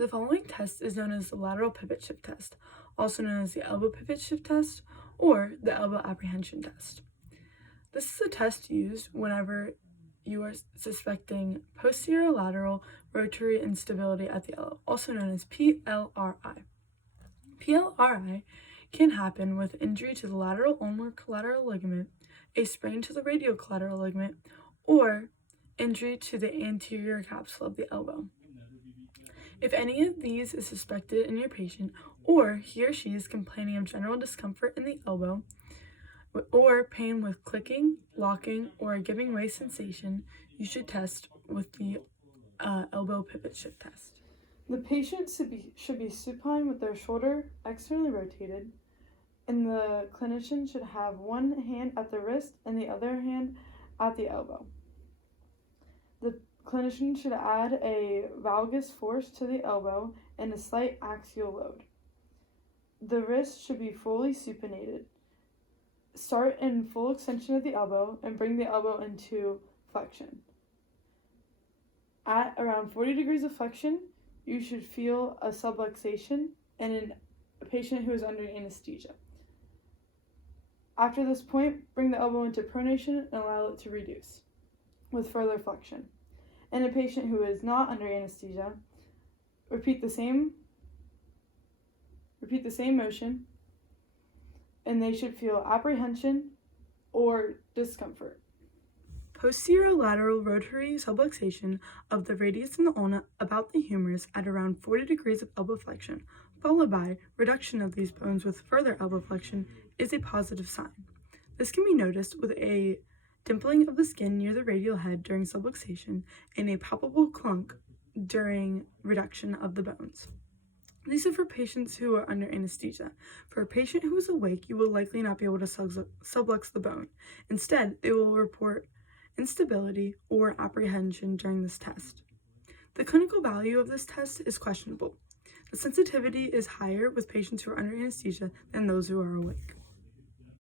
The following test is known as the lateral pivot shift test, also known as the elbow pivot shift test or the elbow apprehension test. This is a test used whenever you are suspecting posterior lateral rotary instability at the elbow, also known as PLRI. PLRI can happen with injury to the lateral ulnar collateral ligament, a sprain to the radial collateral ligament, or injury to the anterior capsule of the elbow. If any of these is suspected in your patient, or he or she is complaining of general discomfort in the elbow, or pain with clicking, locking, or a giving way sensation, you should test with the elbow pivot shift test. The patient should be supine with their shoulder externally rotated, and the clinician should have one hand at the wrist and the other hand at the elbow. The clinician should add a valgus force to the elbow and a slight axial load. The wrist should be fully supinated. Start in full extension of the elbow and bring the elbow into flexion. At around 40 degrees of flexion, you should feel a subluxation in a patient who is under anesthesia. After this point, bring the elbow into pronation and allow it to reduce with further flexion. In a patient who is not under anesthesia, repeat the same motion, and they should feel apprehension or discomfort. Posterior lateral rotary subluxation of the radius and the ulna about the humerus at around 40 degrees of elbow flexion, followed by reduction of these bones with further elbow flexion, is a positive sign. This can be noticed with a dimpling of the skin near the radial head during subluxation and a palpable clunk during reduction of the bones. These are for patients who are under anesthesia. For a patient who is awake, you will likely not be able to sublux the bone. Instead, they will report instability or apprehension during this test. The clinical value of this test is questionable. The sensitivity is higher with patients who are under anesthesia than those who are awake.